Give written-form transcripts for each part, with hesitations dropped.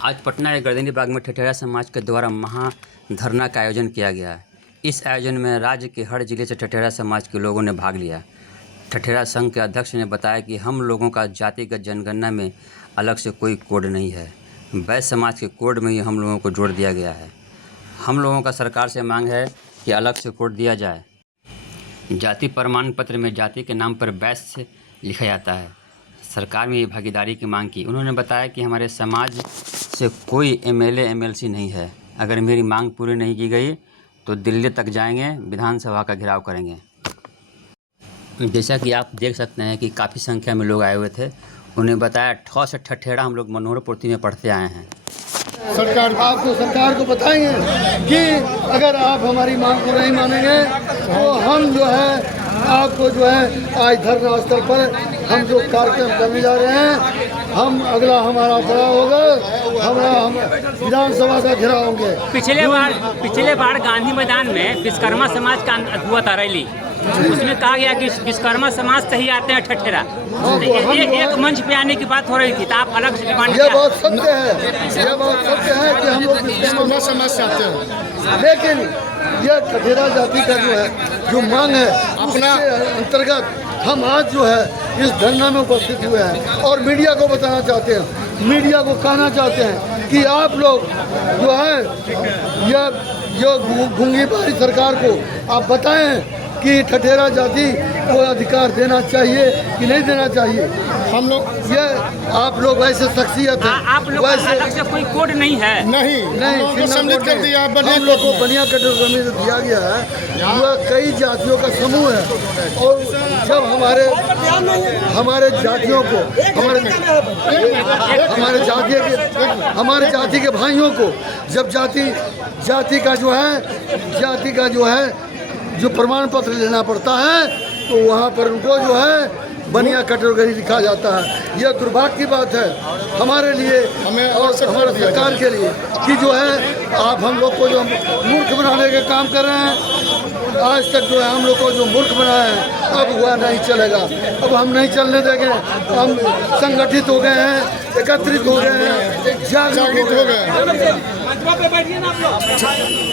आज पटना के गर्दनी बाग में ठठेरा समाज के द्वारा महाधरना का आयोजन किया गया। इस आयोजन में राज्य के हर जिले से ठठेरा समाज के लोगों ने भाग लिया। ठठेरा संघ के अध्यक्ष ने बताया कि हम लोगों का जातिगत जनगणना में अलग से कोई कोड नहीं है, वैश्य समाज के कोड में ही हम लोगों को जोड़ दिया गया है। हम लोगों का सरकार से मांग है कि अलग से कोड दिया जाए। जाति प्रमाण पत्र में जाति के नाम पर वैश्य लिखा जाता है। सरकार में ये भागीदारी की मांग की। उन्होंने बताया कि हमारे समाज से कोई एमएलए एमएलसी नहीं है। अगर मेरी मांग पूरी नहीं की गई तो दिल्ली तक जाएंगे, विधानसभा का घेराव करेंगे। जैसा कि आप देख सकते हैं कि काफ़ी संख्या में लोग आए हुए थे। उन्हें बताया ठ से ठठेरा हम लोग मनोहर पूर्ति में पढ़ते आए हैं। सरकार को बताएंगे कि अगर आप हमारी मांग को नहीं मानेंगे तो हम जो है आपको जो है आज धरना स्थल पर हम जो कार्यक्रम करने जा रहे हैं, हम अगला हमारा बड़ा होगा, हम विधानसभा का घेराव होंगे। पिछले बार गांधी मैदान में विश्वकर्मा समाज का हुआ था रैली, उसमें कहा गया कि विश्वकर्मा समाज से ही आते हैं ठठेरा। एक मंच पे आने की बात हो रही थी, तो आप अलग से डिमांड ये बात सत्य है कि हम लोग विश्वकर्मा समाज से आते हैं, लेकिन यह ठठेरा जाति का जो मांग है अपना अंतर्गत हम आज जो है इस धरना में उपस्थित हुए हैं और मीडिया को बताना चाहते हैं, मीडिया को कहना चाहते हैं कि आप लोग जो है यह गूंगी बारी सरकार को आप बताएं कि ठठेरा जाति को अधिकार देना चाहिए कि नहीं देना चाहिए। हम लोग ये आप लोग वैसे शख्सियत है, आप लोग अलग से कोई कोड नहीं है। नहीं सम्मिलित कर दिया। हम लोग को बनिया कैटेगरी में दिया गया है। वह कई जातियों का समूह है और जब हमारे जातियों को हमारे जाति के भाइयों को जब जाति का जो प्रमाण पत्र लेना पड़ता है तो वहाँ पर उनको जो है बनिया कैटेगरी लिखा जाता है। यह दुर्भाग्य की बात है हमारे लिए और हमारे सरकार के लिए कि जो है आप हम लोग को जो मूर्ख बनाने का काम कर रहे हैं। आज तक जो है हम लोग को जो मूर्ख बनाया है, अब हुआ नहीं चलेगा। अब हम नहीं चलने देंगे। हम संगठित हो गए हैं, एकत्रित हो गए हैं, जागरूक हो गए हैं।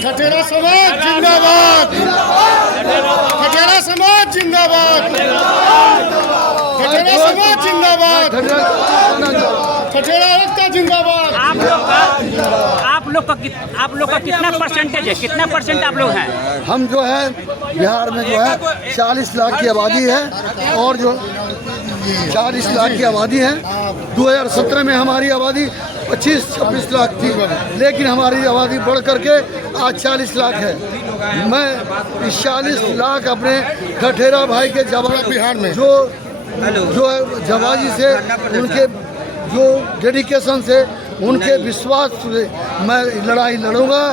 ठठेरा समाज जिंदाबाद, ठठेरा समाज जिंदाबाद, ठठेरा समाज जिंदाबाद, ठठेरा एकता जिंदाबाद। आप लोग का कितना परसेंटेज है, कितना परसेंट आप लोग हैं? हम जो है बिहार में जो है 40 लाख की आबादी है और जो 40 लाख की आबादी है। 2017 में हमारी आबादी 25-26 लाख थी, लेकिन हमारी आबादी बढ़ करके आज 40 लाख है। मैं 40 लाख अपने ठठेरा भाई के जवाब बिहार में जो जवाजी से उनके जो डेडिकेशन से उनके विश्वास से मैं लड़ाई लड़ूंगा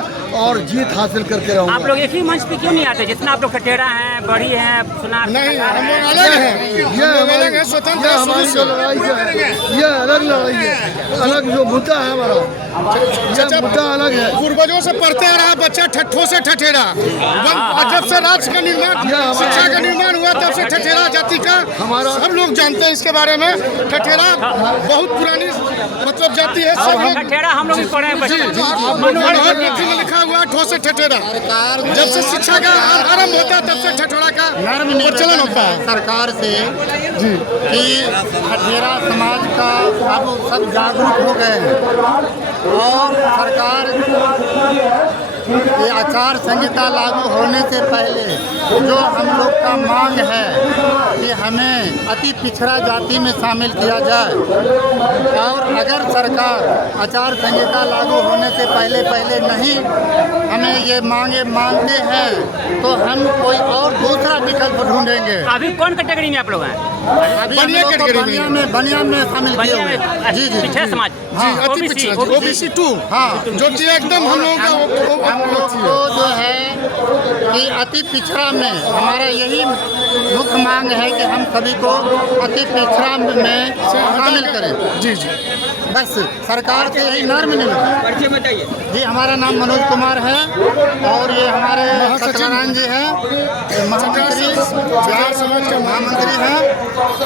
और जीत हासिल करके रहूंगा। आप लोग एक ही मंच पे क्यों नहीं आते? जितना आप लोग ठठेरा हैं, बड़ी हैं, सुनार नहीं, हम लोग अलग हैं। ये अलग है, स्वतंत्र हमारी जो लड़ाई है, ये अलग लड़ाई है, अलग जो मुद्दा है हमारा, ये मुद्दा अलग है। पूर्वजों से पढ़ते आ रहा बच्चा ठट्ठों से ठठेरा। जब से राज्य का निर्माण, शिक्षा का निर्माण हुआ तब से ठठेरा जाति का हमारा सब लोग जानते हैं। इसके बारे में ठठेरा बहुत पुरानी मतलब जाति है। ठठेरा हम लोग पढ़े हैं, लिखा हुआ ठो से ठठेरा। जब से शिक्षा का आरंभ होता है तब से ठठेरा का प्रचलन होता है। सरकार से जी कि ठठेरा समाज का अब सब जागरूक हो गए हैं और सरकार ये आचार संहिता लागू होने से पहले जो हम लोग का मांग है कि हमें अति पिछड़ा जाति में शामिल किया जाए और अगर सरकार आचार संहिता लागू होने से पहले नहीं हमें ये मानते हैं तो हम कोई और दूसरा विकल्प ढूंढेंगे। अभी कौन कैटेगरी में आप लोग हैं? अभी बनिया में शामिल किए हुए हैं। जी पिछड़ा समाज, OBC 2, हाँ, जो कि एकदम हम लोगों का हम लोग को जो है कि अति पिछड़ा में हमारा यही मुख्य मांग है कि हम सभी को अति पिछड़ा में शामिल करें। जी बस सरकार से यही नर्म निवेदन। परिचय बताइए। जी, हमारा नाम मनोज कुमार है और ये हमारे सत्यनारायण जी हैं, महामंत्री, बिहार समाज के महामंत्री हैं।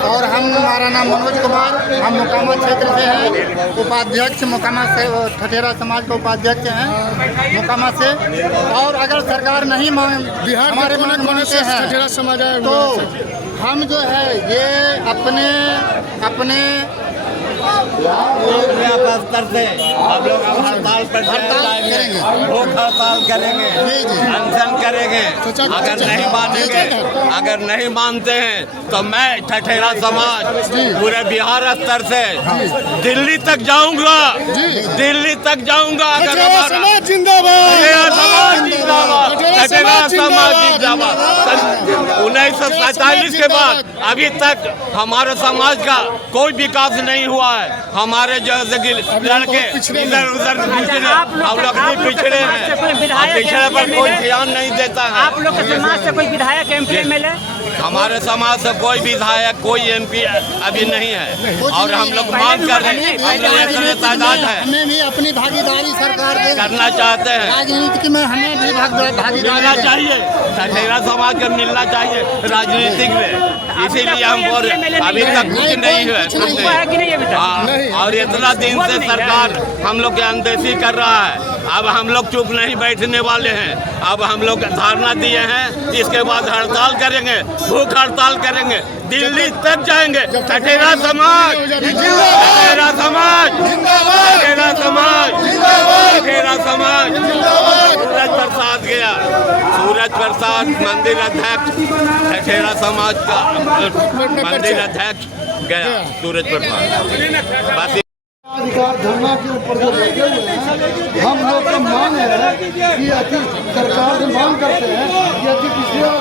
और हमारा नाम मनोज कुमार, हम मोकामा क्षेत्र से हैं, उपाध्यक्ष मोकामा से, ठठेरा समाज के उपाध्यक्ष हैं मोकामा से। और अगर सरकार नहीं बिहार हमारे मांग मानते हैं ठठेरा समाज आया तो हुआ है। हम जो है ये अपने स्तर से हम लोग अब हड़ताल पर करेंगे। भूख हड़ताल करेंगे, अनशन करेंगे। अगर नहीं मानते हैं तो मैं ठठेरा समाज पूरे बिहार स्तर से दिल्ली तक जाऊंगा, दिल्ली तक जाऊंगा। अगर हमारा समाज जिंदाबाद, ठठेरा समाज जिंदाबाद, ठठेरा समाज जिंदाबाद। 1947 के बाद अभी तक हमारे समाज का कोई विकास नहीं हुआ है। हमारे जैसे कि लड़के इधर उधर पिछड़े, हम लोग भी पिछड़े हैं। पिछड़े पर कोई ध्यान नहीं देता है। आप लोग के समाज से कोई विधायक एमपी एमएलए? हमारे समाज से कोई विधायक, कोई एमपी अभी नहीं है। और हम लोग मांग कर रहे हैं, हम लोग इतने तादाद है, हमें भी अपनी भागीदारी सरकार दे, करना चाहते हैं। राजनीति में हमें भी भागीदारी मिलना चाहिए, ठठेरा समाज को मिलना चाहिए राजनीतिक में। इसीलिए हम बोल रहे हैं, अभी तक कुछ नहीं हुआ है कि नहीं अभी तक? हाँ, और इतना दिन से सरकार हम लोग की अनदेखी कर रहा है। अब हम लोग चुप नहीं बैठने वाले हैं। अब हम लोग धरना दिए हैं, इसके बाद हड़ताल करेंगे, भूख हड़ताल करेंगे, दिल्ली तक जाएंगे। ठठेरा समाज, ठठेरा समाज, ठठेरा समाज, ठठेरा समाज। सूरज प्रसाद गया, सूरज प्रसाद मंदिर अध्यक्ष, ठठेरा समाज का मंदिर अध्यक्ष गया, सूरज प्रसाद। बस अधिकार धरना के ऊपर जो लगे हुए हैं, हम लोग का मांग है कि अति सरकार से मांग करते हैं कि अति पिछड़ा